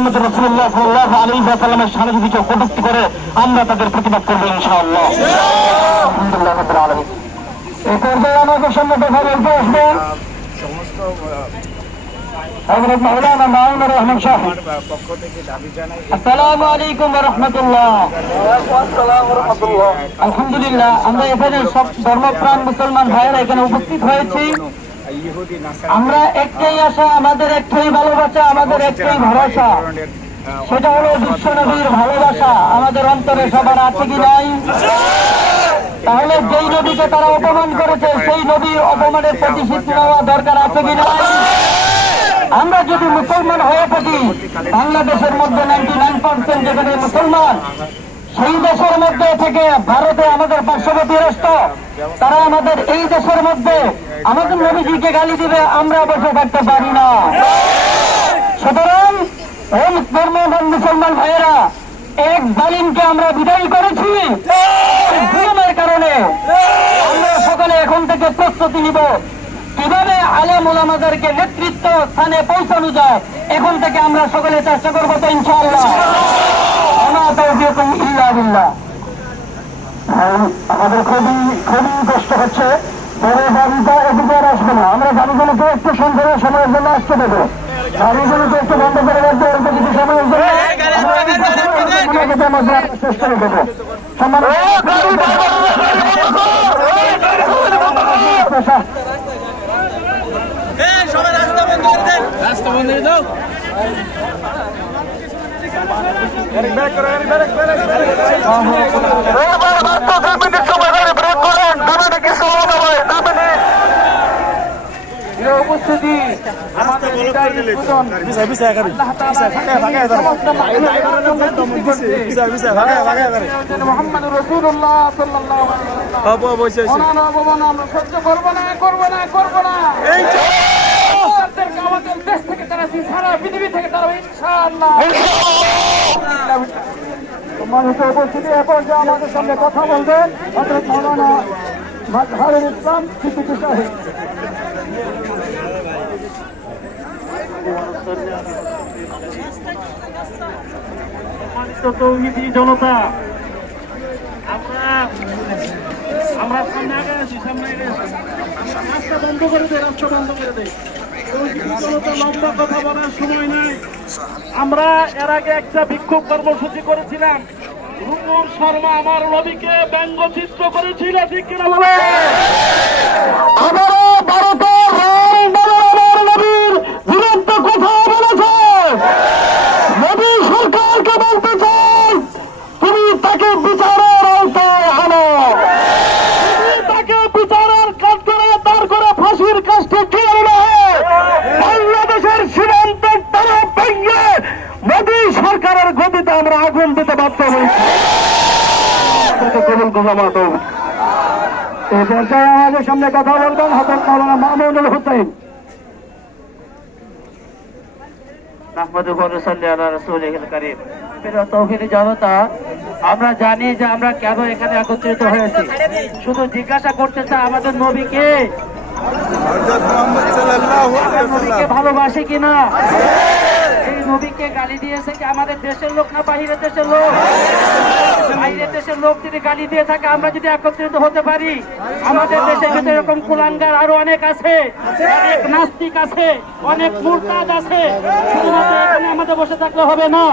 মুহাম্মদ রাসূলুল্লাহ সাল্লাল্লাহু আলাইহি ওয়াসাল্লামের শানে যদি কেউ কটূক্তি করে আমরা তাদের প্রতিবাদ করব ইনশাআল্লাহ। আলহামদুলিল্লাহ রাব্বিল আলামিন। এই পর্যায়ে আমাদের সামনে কথা বলতে আসবেন সমস্ত হযরত মাওলানা মামুনুর রহমান সাহেব। পক্ষ থেকে দাবি জানাই আসসালামু আলাইকুম ওয়া রাহমাতুল্লাহ। আলহামদুলিল্লাহ, আমরা এখানে সব ধর্মপ্রাণ মুসলমান ভাইয়েরা এখানে উপস্থিত হয়েছি। ইহুদি আমরা একটাই আশা, আমাদের একটাই ভালোবাসা, আমাদের একটাই ভরসা, সেটা হলো বিশ্ব নবীর ভালোবাসা আমাদের অন্তরে সবার আছে কি নাই? তাহলে যেই নবীকে তারা অপমান করেছে সেই নবীর অপমানের প্রতিশোধ নেওয়া দরকার আছে কি নাই? আমরা যদি মুসলমান হয়ে থাকি, বাংলাদেশের মধ্যে 99% যেখানে মুসলমান, সেই দেশের মধ্যে থেকে ভারতে আমাদের পার্শ্ববর্তী রাষ্ট্র, তারা আমাদের এই দেশের মধ্যে আমাদের নবীজিকে গালি দিবে, আমরা বসে থাকতে পারি না। সুতরাং মুসলমান ভাইয়েরা, এক জালিমকে আমরা বিদায়ী করেছি, জুলুমের কারণে আমরা সকলে এখন থেকে প্রস্তুতি নিব কিভাবে আলেম ওলামাদেরকে নেতৃত্ব স্থানে পৌঁছানো যায়। এখন থেকে আমরা সকলে চেষ্টা করবো তো ইনশাআল্লাহ। আমাদের খুবই খুবই কষ্ট হচ্ছে, পরে গাড়িটা এদিকে আসবে না। আমরা গাড়িগুলোকে একটু সন্ধ্যার সময়ের জন্য আসতে দেবো, গাড়িগুলোকে একটু বন্ধ করে রাখবো, অল্প কিছু সময়ের জন্য চেষ্টা করে দেবো। রাস্তা বন্ধ করে দাও। উপস্থিতি আমাদের মুহাম্মদুর রাসূলুল্লাহ সাল্লাল্লাহু আলাইহি ওয়াসাল্লাম আমরা সহ্য করবো না, করবো না, করবো না। আমাদের দেশ থেকে তারা সারা পৃথিবী থেকে তারা ইনশাআল্লাহ। সম্মানিত উপস্থিতি, এ পর্যায়ে আমাদের সামনে কথা বলবেন হযরত মাওলানা মাজহারুল ইসলাম সিদ্দিকী সাহেব। সম্মানিত তৌহিদি জনতা, আমরা সামনে আগে আসি, সামনে আগে আসি। রাস্তা বন্ধ করে দেয়, রাস্তা বন্ধ করে দেয়। লম্বা কথা বলার সময় নাই। আমরা এর আগে একটা বিক্ষোভ কর্মসূচি করেছিলাম। রুমুর শর্মা আমার নবীকে ব্যঙ্গচিত্র করেছিল, ঠিক কিনা বলে? আবারও ভারতের আমার নবীর বিরুদ্ধে কথা বলেছে। নবী সরকারকে বলতে চাই, তুমি তাকে বিচারের আওতায় আনো, তাকে বিচারের কাঠগড়ায় দাঁড় করে ফাঁসির কাজটা চলে না। বাংলাদেশের সীমান্তের তারা ভেঙে মোদী সরকারের গতিতে আমরা আগুন দিতে বাধ্য হয়েছি। এই পর্যায়ে আমাদের সামনে কথা বলবেন হযরত মাওলানা মামুনুল হোসেন। জনতা, আমরা জানি যে আমরা কেন এখানে একত্রিত হয়েছি। শুধু জিজ্ঞাসা করতে চাই আমাদের নবীকে ভালোবাসে কিনা? এই নবীকে গালি দিয়েছে কি আমাদের দেশের লোক না বাহিরের দেশের লোক? বাইরের দেশের লোক যদি গালি দিয়ে থাকে, আমরা যদি একত্রিত হতে পারি, আমাদের দেশের ভিতরে এরকম কুলাঙ্গার আরো অনেক আছে, অনেক নাস্তিক আছে, অনেক মুরতাদ আছে। শুধুমাত্র এখানে আমাদের বসে থাকলে হবে না।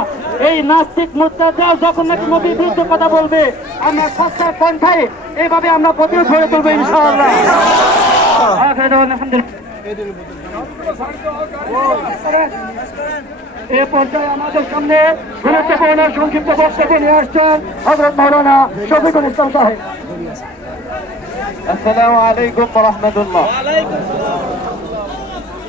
এই নাস্তিক মুরতাদরাও যখন নাকি নবীর বিরুদ্ধে কথা বলবে, আমরা সচ্চার কণ্ঠায় এইভাবে আমরা প্রতিরোধ গড়ে তুলবো ইনশাআল্লাহ। এ পর্যায়ে আমাদের সামনে গুরুত্বপূর্ণ সংক্ষিপ্ত বক্তব্য নিয়ে আসছেন হযরত মাওলানা শফিকুল ইসলাম সাহেব। আসসালামু আলাইকুম ওয়া রাহমাতুল্লাহ।